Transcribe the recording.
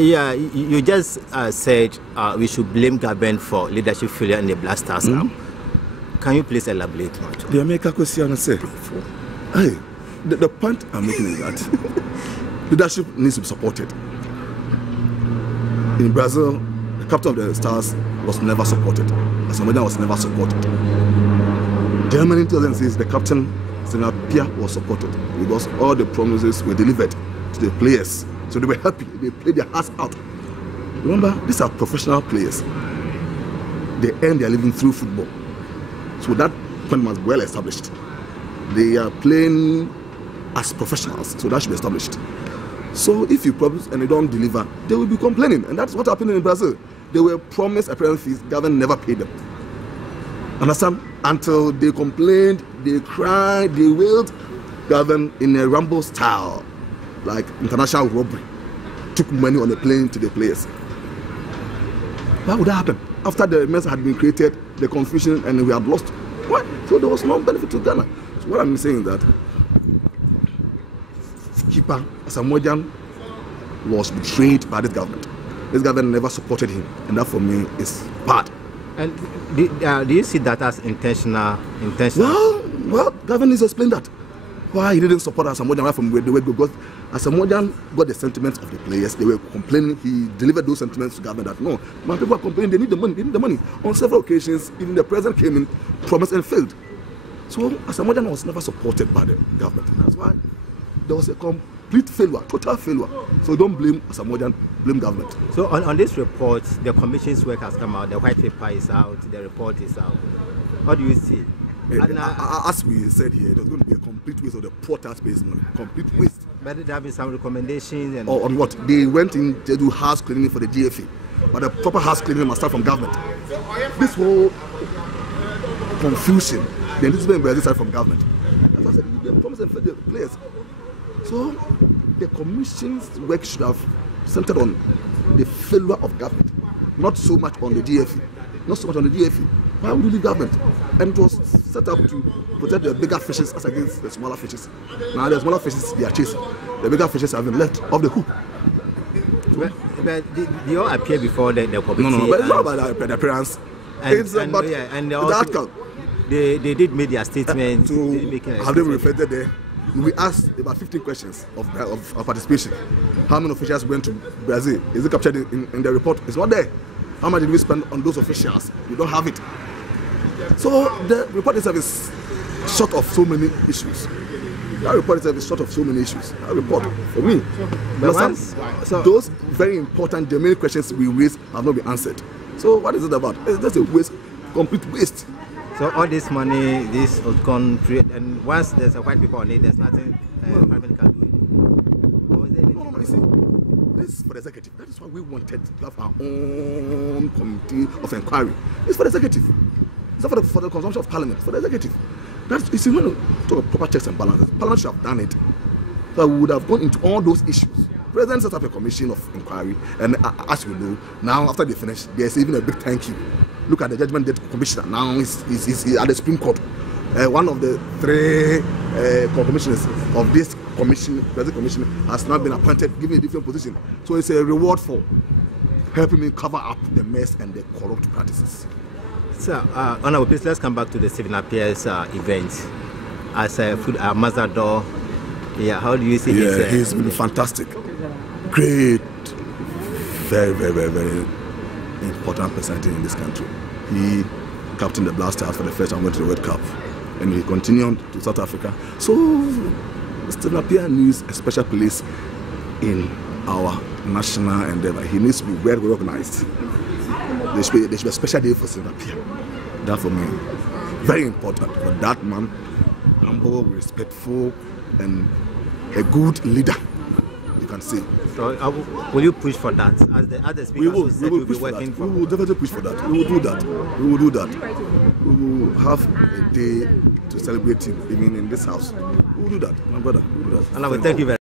Yeah, you just said we should blame government for leadership failure in the Black Stars now. Can you please elaborate much? The America question say, hey, the point I'm making is that leadership needs to be supported. In Brazil, the captain of the Stars was never supported. Asamoah was never supported. Germany 2006, the captain Stephen Appiah was supported because all the promises were delivered to the players. So they were happy. They played their hearts out. Remember, these are professional players. They earn their living through football. So that point was well established. They are playing as professionals, so that should be established. So if you promise and they don't deliver, they will be complaining. And that's what happened in Brazil. They were promised appearance fees, government never paid them. Understand? Until they complained, they cried, they wailed, government in a Rambo style, like international robbery, took money on the plane to the players. Why would that happen? After the mess had been created, the confusion, and we had lost. What? So there was no benefit to Ghana. So what I'm saying is that keeper Asamoah was betrayed by this government. This government never supported him, and that for me is bad. And do you see that as intentional? Well, government needs to explain that. Why he didn't support Asamoah right from the way because Asamoah got the sentiments of the players. They were complaining. He delivered those sentiments to government that no, my people are complaining. They need the money. They need the money. On several occasions, even the president came in, promised and failed. So Asamoah was never supported by the government. That's why there was a complete failure, total failure. So don't blame Asamoah, blame government. So on this report, the commission's work has come out. The white paper is out. The report is out. How do you see? As we said here, there's going to be a complete waste of the poor taxpayers' money. Complete waste. But there have been some recommendations. And on what? They went in to do house cleaning for the GFA. But the proper house cleaning must start from government. This whole confusion, the investment in started from government. As I said, they promised and fed the players. So the commission's work should have centered on the failure of government, not so much on the GFA. Not so much on the GFA. Why would you leave government? And it was set up to protect the bigger fishes as against the smaller fishes. Now the smaller fishes they are chasing. The bigger fishes have been left off the hook. But they all appear before the committee. No, but it's not about the appearance. It's about the outcome. They did make their statement. Have they reflected there? We asked about 15 questions of participation. How many officials went to Brazil? Is it captured in the report? It's not there. How much did we spend on those officials? We don't have it. So the report itself is short of so many issues. That report itself is short of so many issues. That report, for me, those very important, the many questions we raised have not been answered. So what is it about? It's just a waste, complete waste. So all this money, this has gone through, and once there's a white paper on it, there's nothing Parliament can do. No, you see, this is for the executive. That is why we wanted to have our own committee of inquiry. It's for the executive. It's not for the consumption of Parliament, for the executive. That's, you see, when you talk about proper checks and balances, Parliament should have done it. So we would have gone into all those issues. President set up a commission of inquiry, and as we know, now after they finish, there's even a big thank you. Look at the judgment that commissioner now is at the Supreme Court. One of the three commissioners of this commission, President Commission, has now been appointed, given a different position. So it's a reward for helping me cover up the mess and the corrupt practices. So, Honorable, please let's come back to the Stephen Appiah's event as a food ambassador. Yeah, how do you see his? Yeah, he's been fantastic, great, very, very, very, very important personality in this country. He captained the Black Stars for the first time, went to the World Cup, and he continued to South Africa. So Stephen Appiah needs a special place in our national endeavor. He needs to be well recognized. There should be a special day for Stephen Appiah. That for me, very important. For that man, humble, respectful, and a good leader, you can say. So, will you push for that? As the other speakers said, you'll be working for that. We will definitely push for that. We will do that. We will do that. We will have a day to celebrate him, even in this house. We will do that, my brother. We will do that. And I will thank you very much.